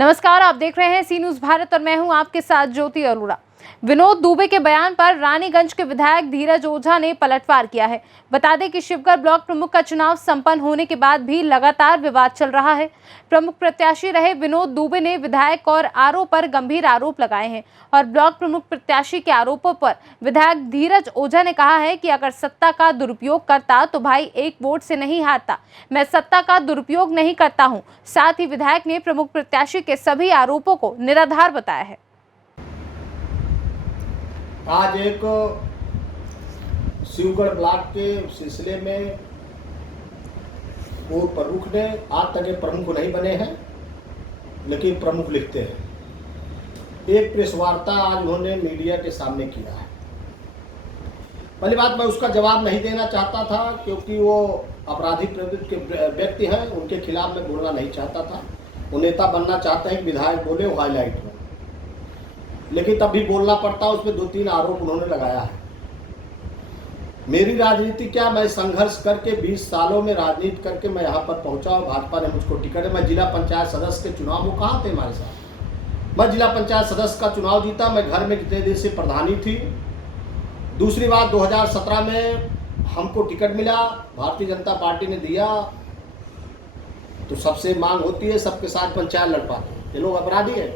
नमस्कार, आप देख रहे हैं सी न्यूज भारत और मैं हूं आपके साथ ज्योति अरोड़ा। विनोद दुबे के बयान पर रानीगंज के विधायक धीरज ओझा ने पलटवार किया है। बता दें कि शिवगढ़ ब्लॉक प्रमुख का चुनाव संपन्न होने के बाद भी लगातार विवाद चल रहा है। प्रमुख प्रत्याशी रहे विनोद दुबे ने विधायक और आरओ पर गंभीर आरोप लगाए हैं और ब्लॉक प्रमुख प्रत्याशी के आरोपों पर विधायक धीरज ओझा ने कहा है कि अगर सत्ता का दुरुपयोग करता तो भाई एक वोट से नहीं हारता। मैं सत्ता का दुरुपयोग नहीं करता हूं। साथ ही विधायक ने प्रमुख प्रत्याशी के सभी आरोपों को निराधार बताया है। आज एक शिवगढ़ ब्लॉक के सिलसिले में वो प्रमुख ने आज तक एक प्रमुख नहीं बने हैं, लेकिन प्रमुख लिखते हैं। एक प्रेस वार्ता आज उन्होंने मीडिया के सामने किया है। पहली बात, मैं उसका जवाब नहीं देना चाहता था क्योंकि वो अपराधी प्रवृत्ति के व्यक्ति हैं, उनके खिलाफ मैं बोलना नहीं चाहता था। वो नेता बनना चाहते हैं, विधायक बोले वो हाईलाइट में, लेकिन तब भी बोलना पड़ता। उसमें 2-3 आरोप उन्होंने लगाया है। मेरी राजनीति क्या, मैं संघर्ष करके 20 सालों में राजनीति करके मैं यहाँ पर पहुँचा और भाजपा ने मुझको टिकट है। मैं जिला पंचायत सदस्य के चुनाव में कहाँ थे हमारे साथ? मैं जिला पंचायत सदस्य का चुनाव जीता। मैं घर में कितने दिन से प्रधानी थी। दूसरी बात, 2017 में हमको टिकट मिला, भारतीय जनता पार्टी ने दिया, तो सबसे मांग होती है सबके साथ पंचायत लड़ पाते। ये लोग अपराधी है।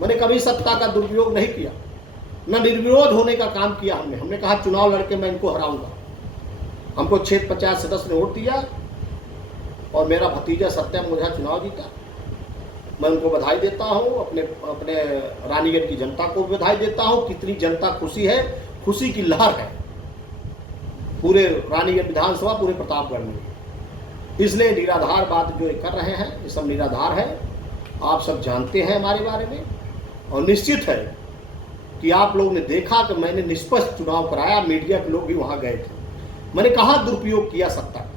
मैंने कभी सत्ता का दुरुपयोग नहीं किया, न निर्विरोध होने का काम किया। हमने कहा चुनाव लड़के मैं इनको हराऊंगा। हमको क्षेत्र पंचायत सदस्य ने वोट दिया और मेरा भतीजा सत्यम ओझा चुनाव जीता। मैं उनको बधाई देता हूं, अपने रानीगंज की जनता को बधाई देता हूं। कितनी जनता खुशी है, खुशी की लहर है पूरे रानीगंज विधानसभा, पूरे प्रतापगढ़ में। इसलिए निराधार बात जो ये कर रहे हैं, ये सब निराधार है। आप सब जानते हैं हमारे बारे में, और निश्चित है कि आप लोगों ने देखा कि मैंने निष्पक्ष चुनाव कराया। मीडिया के लोग भी वहां गए थे। मैंने कहाँ दुरुपयोग किया सत्ता का?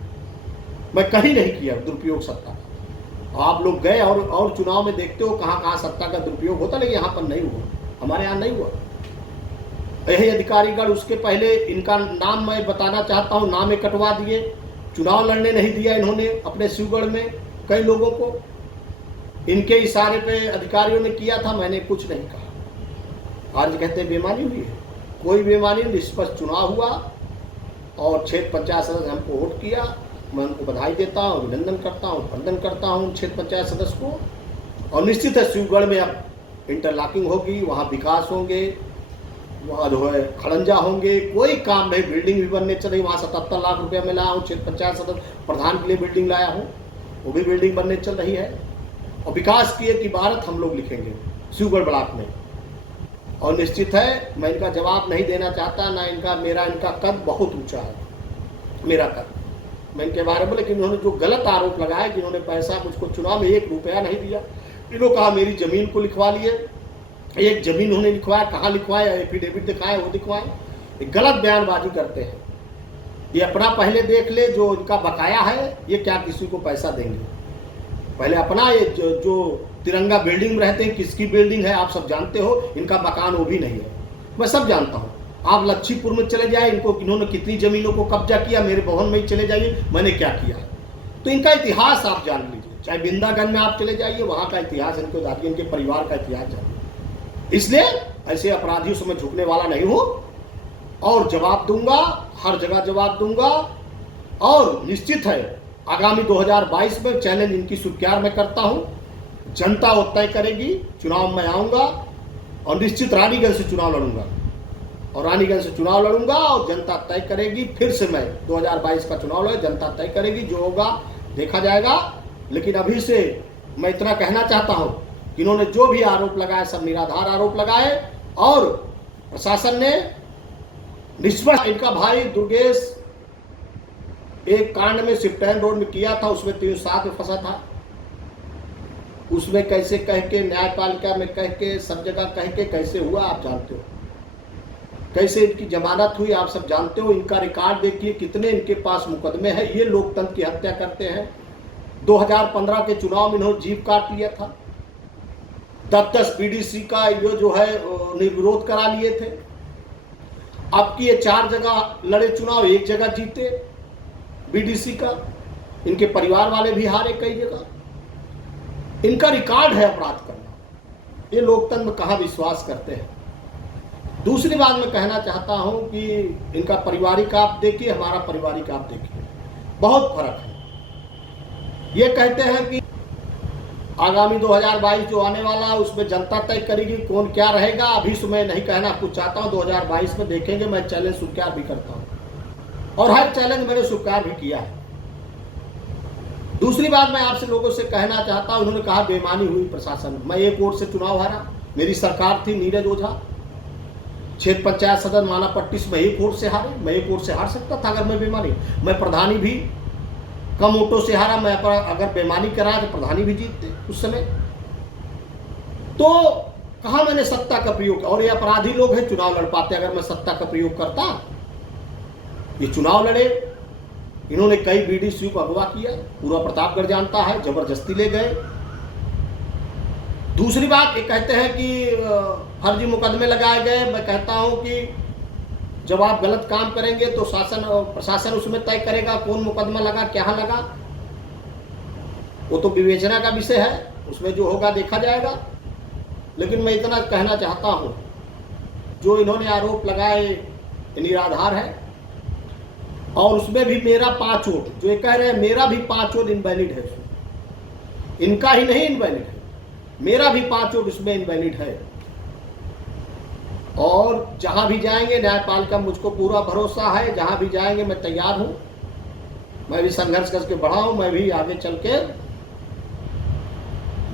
मैं कहीं नहीं किया दुरुपयोग सत्ता का। आप लोग गए और चुनाव में देखते हो कहाँ कहाँ सत्ता का दुरुपयोग होता, लेकिन यहाँ पर नहीं हुआ, हमारे यहाँ नहीं हुआ। यही अधिकारीगण, उसके पहले इनका नाम मैं बताना चाहता हूँ, नाम कटवा दिए। चुनाव लड़ने नहीं दिया इन्होंने अपने शिवगढ़ में कई लोगों को। इनके इशारे पे अधिकारियों ने किया था, मैंने कुछ नहीं कहा। आज कहते हैं बेईमानी हुई है। कोई बेईमानी, निष्पक्ष चुनाव हुआ और क्षेत्र पंचायत सदस्य हमको वोट किया। मैं उनको बधाई देता हूँ, अभिनंदन करता हूँ, वंदन करता हूँ क्षेत्र पंचायत सदस्य को। और निश्चित है शिवगढ़ में अब इंटरलॉकिंग होगी, वहाँ विकास होंगे, वहाँ जो है खड़ंजा होंगे। कोई काम नहीं, बिल्डिंग भी बनने चल रही। वहाँ 77 लाख रुपया में लाया हूँ, क्षेत्र पंचायत सदस्य प्रधान के लिए बिल्डिंग लाया हूँ, वो भी बिल्डिंग बनने चल रही है। और विकास की एक इबारत हम लोग लिखेंगे शिवगढ़ ब्लॉक में। और निश्चित है मैं इनका जवाब नहीं देना चाहता, ना इनका कद बहुत ऊंचा है, मेरा कद, मैं इनके बारे में। लेकिन उन्होंने जो गलत आरोप लगाया कि इन्होंने पैसा मुझको चुनाव में 1 रुपया नहीं दिया। इन्होंने कहा मेरी जमीन को लिखवा लिए। एक जमीन उन्होंने लिखवाया, कहाँ लिखवाया, एफिडेविट दिखाए, वो दिखवाए। गलत बयानबाजी करते हैं। ये अपना पहले देख ले, जो इनका बकाया है, ये क्या किसी को पैसा देंगे? पहले अपना ये जो तिरंगा बिल्डिंग में रहते हैं, किसकी बिल्डिंग है आप सब जानते हो। इनका मकान वो भी नहीं है, मैं सब जानता हूँ। आप लच्छीपुर में चले जाए, इन्होंने कितनी जमीनों को कब्जा किया। मेरे भवन में ही चले जाइए, मैंने क्या किया है। तो इनका इतिहास आप जान लीजिए। चाहे बिंदागंज में आप चले जाइए, वहाँ का इतिहास इनको जानिए, इनके परिवार का इतिहास जानिए। इसलिए ऐसे अपराधियों से मैं झुकने वाला नहीं हूँ और जवाब दूंगा, हर जगह जवाब दूंगा। और निश्चित है आगामी 2022 में चैलेंज इनकी स्वीकार मैं करता हूं। जनता वो तय करेगी। चुनाव में आऊंगा और निश्चित रानीगंज से चुनाव लड़ूंगा, और रानीगंज से चुनाव लड़ूंगा और जनता तय करेगी। फिर से मैं 2022 का चुनाव लड़, जनता तय करेगी, जो होगा देखा जाएगा। लेकिन अभी से मैं इतना कहना चाहता हूं कि इन्होंने जो भी आरोप लगाए सब निराधार आरोप लगाए, और प्रशासन ने निष्पक्ष। इनका भाई दुर्गेश एक कांड में सिप्टैन रोड में किया था, उसमें 307 में फंसा था। उसमें कैसे कह के, न्यायपालिका में कह के, सब जगह कह के कैसे हुआ आप जानते हो। कैसे इनकी जमानत हुई आप सब जानते हो। इनका रिकॉर्ड देखिए, कितने इनके पास मुकदमे हैं। ये लोकतंत्र की हत्या करते हैं। 2015 के चुनाव में इन्होंने जीप काट लिया था। 10-10 बीडीसी का ये जो है निर्विरोध करा लिए थे। अब की ये 4 जगह लड़े चुनाव, 1 जगह जीते बीडीसी का। इनके परिवार वाले भी हारे कई जगह। इनका रिकॉर्ड है अपराध करना। ये लोकतंत्र में कहाँ विश्वास करते हैं। दूसरी बात मैं कहना चाहता हूं कि इनका पारिवारिक आप देखिए, हमारा पारिवारिक आप देखिए, बहुत फर्क है। ये कहते हैं कि आगामी 2022 जो आने वाला है उसमें जनता तय करेगी कौन क्या रहेगा। अभी से मैं नहीं कहना कुछ चाहता हूं, 2022 में देखेंगे। मैं चैलेंज स्वीकार भी करता हूं और हर चैलेंज मैंने स्वीकार भी किया है। दूसरी बात मैं आपसे लोगों से कहना चाहता हूं, उन्होंने कहा बेईमानी हुई प्रशासन। मैं एक वोट से चुनाव हारा, मेरी सरकार थी नीरज ओझा, क्षेत्र पंचायत सदस्य मानापट्टी से मैं एक वोट से हारे। मैं एक वोट से हार सकता था अगर मैं बेईमानी, मैं प्रधानी भी कम वोटों से हारा। मैं अगर बेईमानी करा तो प्रधानी भी जीतते उस समय। तो कहा मैंने सत्ता का प्रयोग, और ये अपराधी लोग हैं चुनाव लड़ पाते। अगर मैं सत्ता का प्रयोग करता, ये चुनाव लड़े, इन्होंने कई बीडीसी को अगवा किया, पूरा प्रतापगढ़ जानता है, जबरदस्ती ले गए। दूसरी बात ये कहते हैं कि फर्जी मुकदमे लगाए गए। मैं कहता हूं कि जब आप गलत काम करेंगे तो शासन और प्रशासन उसमें तय करेगा कौन मुकदमा लगा, क्या लगा। वो तो विवेचना का विषय है, उसमें जो होगा देखा जाएगा। लेकिन मैं इतना कहना चाहता हूं, जो इन्होंने आरोप लगाए ये निराधार है। और उसमें भी मेरा 5 वोट, जो ये कह रहे हैं मेरा भी 5 वोट इनवैलिड है, इनका ही नहीं इनवैलिड है, मेरा भी 5 वोट इसमें इनवैलिड है। और जहां भी जाएंगे न्यायपालिका, मुझको पूरा भरोसा है, जहां भी जाएंगे मैं तैयार हूं। मैं भी संघर्ष करके बढ़ा हूं, मैं भी आगे चल के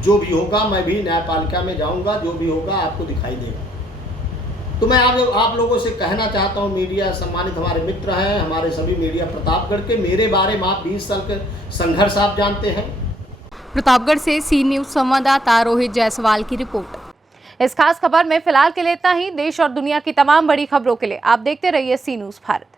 जो भी होगा मैं भी न्यायपालिका में जाऊंगा, जो भी होगा आपको दिखाई देगा। तो मैं आप लोगों से कहना चाहता हूं, मीडिया सम्मानित हमारे मित्र हैं, हमारे सभी मीडिया प्रतापगढ़ के, मेरे बारे में आप 20 साल के संघर्ष आप जानते हैं। प्रतापगढ़ से सी न्यूज संवाददाता रोहित जायसवाल की रिपोर्ट। इस खास खबर में फिलहाल के लिए इतना ही। देश और दुनिया की तमाम बड़ी खबरों के लिए आप देखते रहिए सी न्यूज भारत।